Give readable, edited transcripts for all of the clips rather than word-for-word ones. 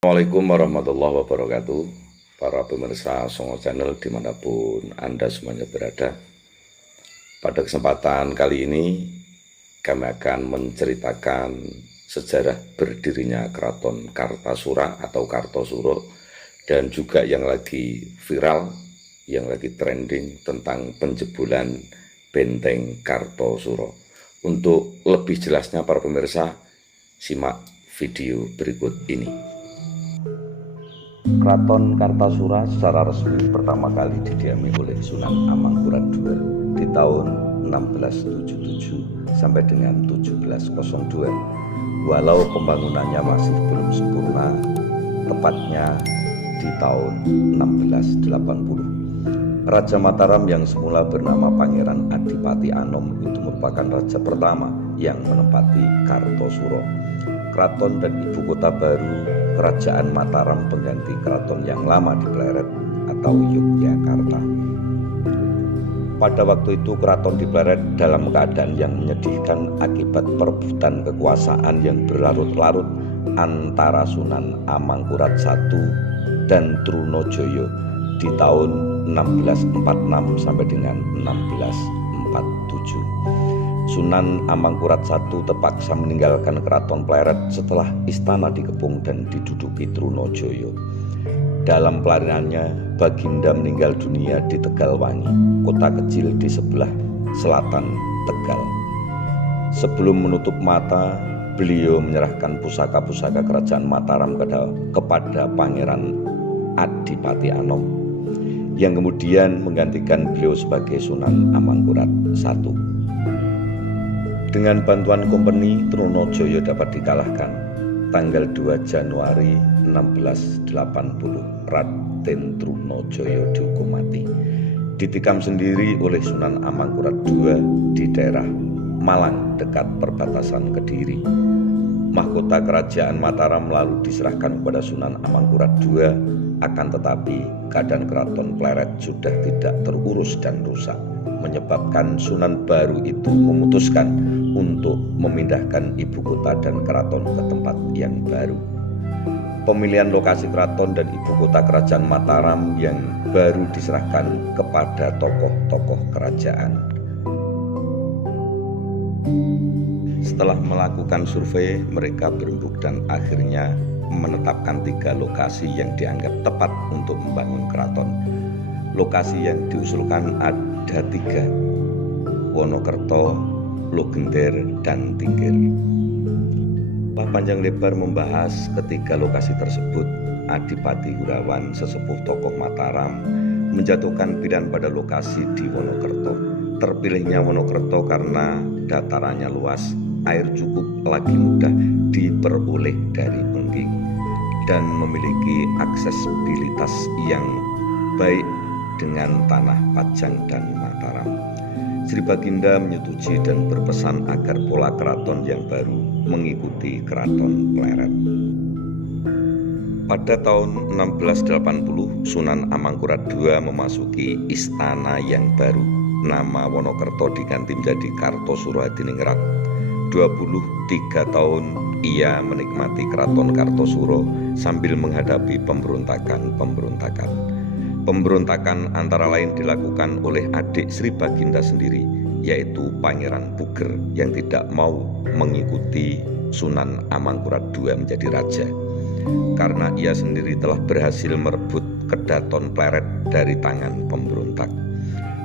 Assalamualaikum warahmatullahi wabarakatuh. Para pemirsa Songo Channel dimanapun Anda semuanya berada. Pada kesempatan kali ini kami akan menceritakan sejarah berdirinya Keraton Kartasura atau Kartosuro, dan juga yang lagi viral, yang lagi trending tentang penjebolan Benteng Kartosuro. Untuk lebih jelasnya para pemirsa, simak video berikut ini. Keraton Kartasura secara resmi pertama kali didiami oleh Sunan Amangkurat II di tahun 1677 sampai dengan 1702. Walau pembangunannya masih belum sempurna, tepatnya di tahun 1680. Raja Mataram yang semula bernama Pangeran Adipati Anom itu merupakan raja pertama yang menempati Kartosuro. Keraton dan ibu kota baru Kerajaan Mataram pengganti keraton yang lama di Pleret atau Yogyakarta. Pada waktu itu keraton di Pleret dalam keadaan yang menyedihkan akibat perebutan kekuasaan yang berlarut-larut antara Sunan Amangkurat I dan Trunojoyo di tahun 1646 sampai dengan 1647. Sunan Amangkurat I terpaksa meninggalkan keraton Pleret setelah istana dikepung dan diduduki Trunojoyo. Dalam pelariannya, Baginda meninggal dunia di Tegalwangi, kota kecil di sebelah selatan Tegal. Sebelum menutup mata, beliau menyerahkan pusaka-pusaka kerajaan Mataram kepada Pangeran Adipati Anom, yang kemudian menggantikan beliau sebagai Sunan Amangkurat I. Dengan bantuan kompeni, Trunojoyo dapat dikalahkan. Tanggal 2 Januari 1680, Raden Trunojoyo dihukum mati. Ditikam sendiri oleh Sunan Amangkurat II di daerah Malang dekat perbatasan Kediri. Mahkota kerajaan Mataram lalu diserahkan kepada Sunan Amangkurat II, akan tetapi keadaan keraton Pleret sudah tidak terurus dan rusak, menyebabkan Sunan baru itu memutuskan untuk memindahkan ibu kota dan keraton ke tempat yang baru. Pemilihan lokasi keraton dan ibu kota kerajaan Mataram yang baru diserahkan kepada tokoh-tokoh kerajaan. Setelah melakukan survei, mereka berembuk dan akhirnya menetapkan 3 lokasi yang dianggap tepat untuk membangun keraton. Lokasi yang diusulkan ada 3: Wonokerto, Logender, dan Tingkir. Setelah panjang lebar membahas ketiga lokasi tersebut, Adipati Hurawan, sesepuh tokoh Mataram, menjatuhkan pilihan pada lokasi di Wonokerto. Terpilihnya Wonokerto karena datarannya luas, air cukup, lagi mudah diperoleh dari Pengking, dan memiliki aksesibilitas yang baik dengan tanah Pajang dan Mataram. Sri Baginda menyetujui dan berpesan agar pola keraton yang baru mengikuti keraton Pleret. Pada tahun 1680, Sunan Amangkurat II memasuki istana yang baru. Nama Wonokerto diganti menjadi Kartosuro Hadiningrat. 23 tahun ia menikmati keraton Kartosuro sambil menghadapi pemberontakan. Pemberontakan antara lain dilakukan oleh adik Sri Baginda sendiri, yaitu Pangeran Puger, yang tidak mau mengikuti Sunan Amangkurat II menjadi raja karena ia sendiri telah berhasil merebut Kedaton Pleret dari tangan pemberontak.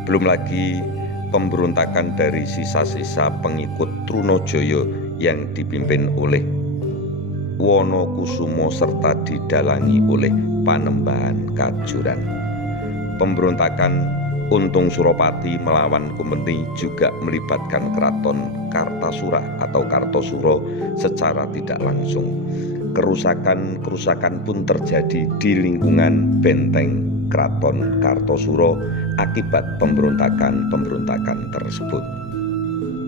Belum lagi pemberontakan dari sisa-sisa pengikut Trunojoyo yang dipimpin oleh Wonokusumo serta didalangi oleh Panembahan Kajuran. Pemberontakan Untung Suropati melawan Kumeni juga melibatkan keraton Kartasura atau Kartosuro secara tidak langsung. Kerusakan pun terjadi di lingkungan benteng keraton Kartosuro akibat pemberontakan tersebut.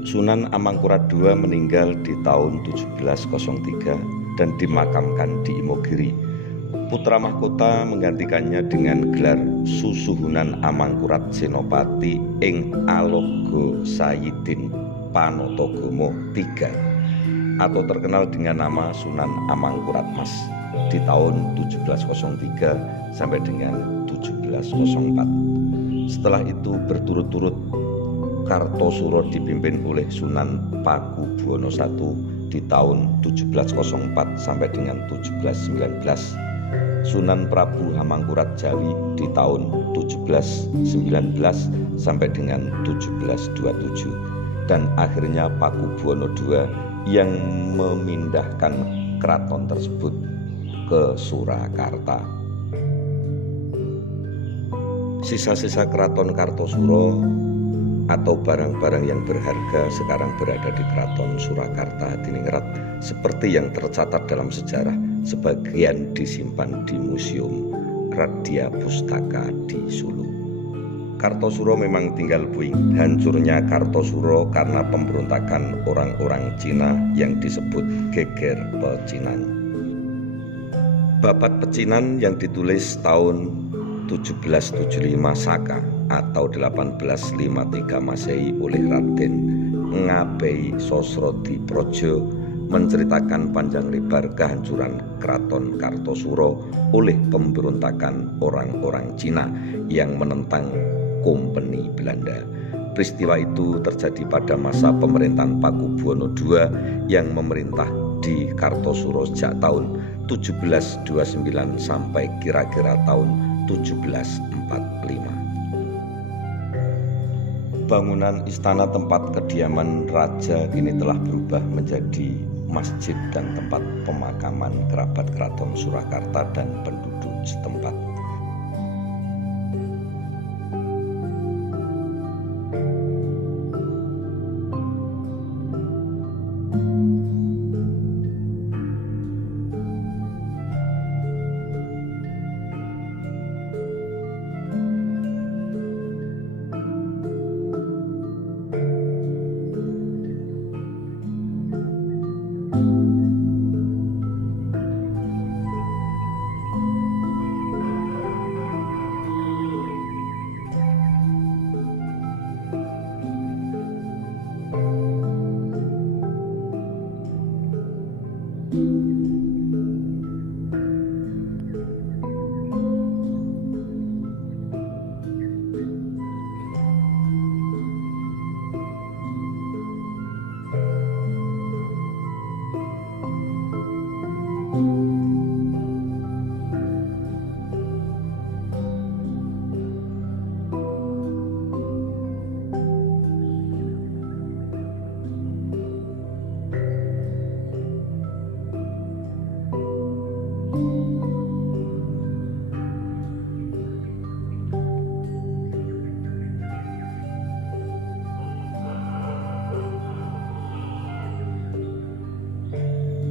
Sunan Amangkurat II meninggal di tahun 1703 dan dimakamkan di Imogiri. Putra mahkota menggantikannya dengan gelar Susuhunan Amangkurat Senopati ing Alogo Sayidin Panotogomo III, atau terkenal dengan nama Sunan Amangkurat Mas. di tahun 1703 sampai dengan 1704. Setelah itu berturut-turut Kartosuro dipimpin oleh Sunan Pakubuwono I di tahun 1704 sampai dengan 1719, Sunan Prabu Hamangkurat Jawi di tahun 1719 sampai dengan 1727, dan akhirnya Pakubuwono II yang memindahkan keraton tersebut ke Surakarta. Sisa-sisa keraton Kartosuro atau barang-barang yang berharga sekarang berada di Keraton Surakarta Hadiningrat seperti yang tercatat dalam sejarah. Sebagian disimpan di Museum Radya Pustaka di Sulu. Kartosuro memang tinggal puing. Hancurnya Kartosuro karena pemberontakan orang-orang Cina yang disebut Geger Pecinan. Babat Pecinan yang ditulis tahun 1775 Saka atau 1853 Masehi oleh Raden Ngabei Sosrodiprojo menceritakan panjang lebar kehancuran Keraton Kartosuro oleh pemberontakan orang-orang Cina yang menentang Kompeni Belanda. Peristiwa itu terjadi pada masa pemerintahan Pakubuwono II yang memerintah di Kartosuro sejak tahun 1729 sampai kira-kira tahun 1745. Bangunan istana tempat kediaman raja kini telah berubah menjadi masjid dan tempat pemakaman kerabat Keraton Surakarta dan penduduk setempat.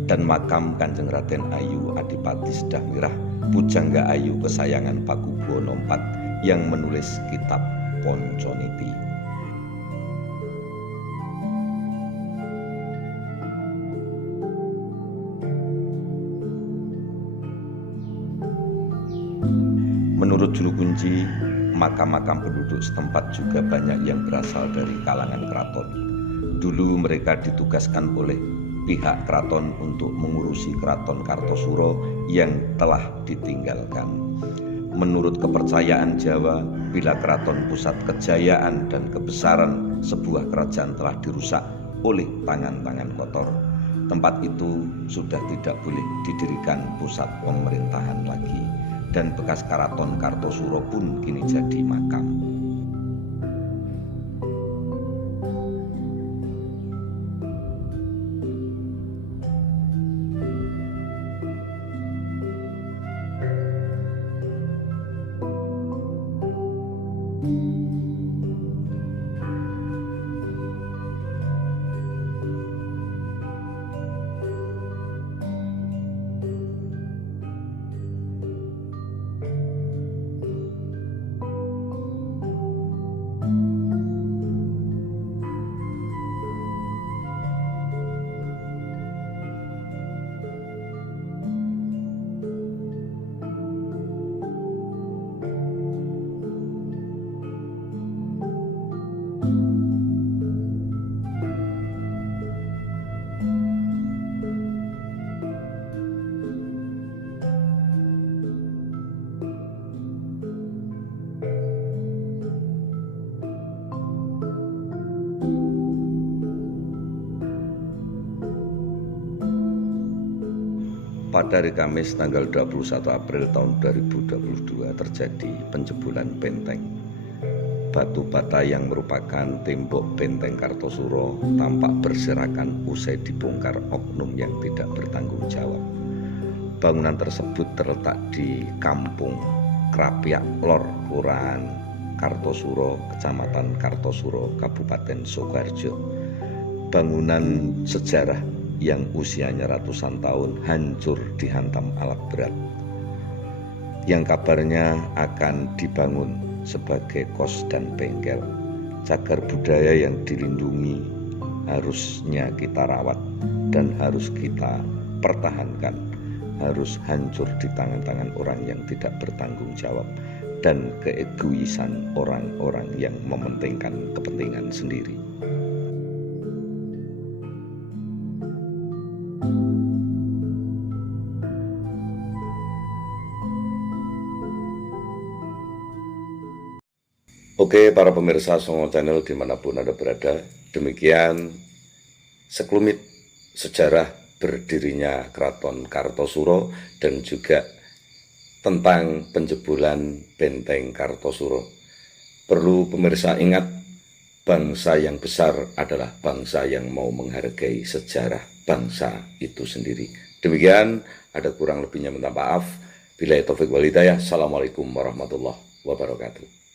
Dan makam Kanjeng Raden Ayu Adipati Sedamirah, pujangga ayu kesayangan Pakubuwono IV yang menulis kitab Ponconiti. Menurut juru kunci, makam-makam penduduk setempat juga banyak yang berasal dari kalangan keraton. Dulu mereka ditugaskan oleh pihak keraton untuk mengurusi Keraton Kartosuro yang telah ditinggalkan. Menurut kepercayaan Jawa, bila keraton pusat kejayaan dan kebesaran sebuah kerajaan telah dirusak oleh tangan-tangan kotor, tempat itu sudah tidak boleh didirikan pusat pemerintahan lagi, dan bekas Keraton Kartosuro pun kini jadi makam. Pada hari Kamis tanggal 21 April tahun 2022 terjadi penjebolan benteng. Batu bata yang merupakan tembok benteng Kartosuro tampak berserakan usai dibongkar oknum yang tidak bertanggung jawab. Bangunan tersebut terletak di Kampung Krapyak Lor, Kelurahan Kartosuro, Kecamatan Kartosuro, Kabupaten Sukoharjo. Bangunan sejarah yang usianya ratusan tahun hancur dihantam alat berat yang kabarnya akan dibangun sebagai kos dan bengkel. Cagar budaya yang dilindungi harusnya kita rawat dan harus kita pertahankan, harus hancur di tangan-tangan orang yang tidak bertanggung jawab dan keegoisan orang-orang yang mementingkan kepentingan sendiri. Oke, para pemirsa Songo Channel dimanapun Anda berada, demikian sekelumit sejarah berdirinya Keraton Kartosuro dan juga tentang penjebolan benteng Kartosuro. Perlu pemirsa ingat, bangsa yang besar adalah bangsa yang mau menghargai sejarah bangsa itu sendiri. Demikian, ada kurang lebihnya minta maaf. Billahi taufiq wal hidayah. Assalamualaikum warahmatullahi wabarakatuh.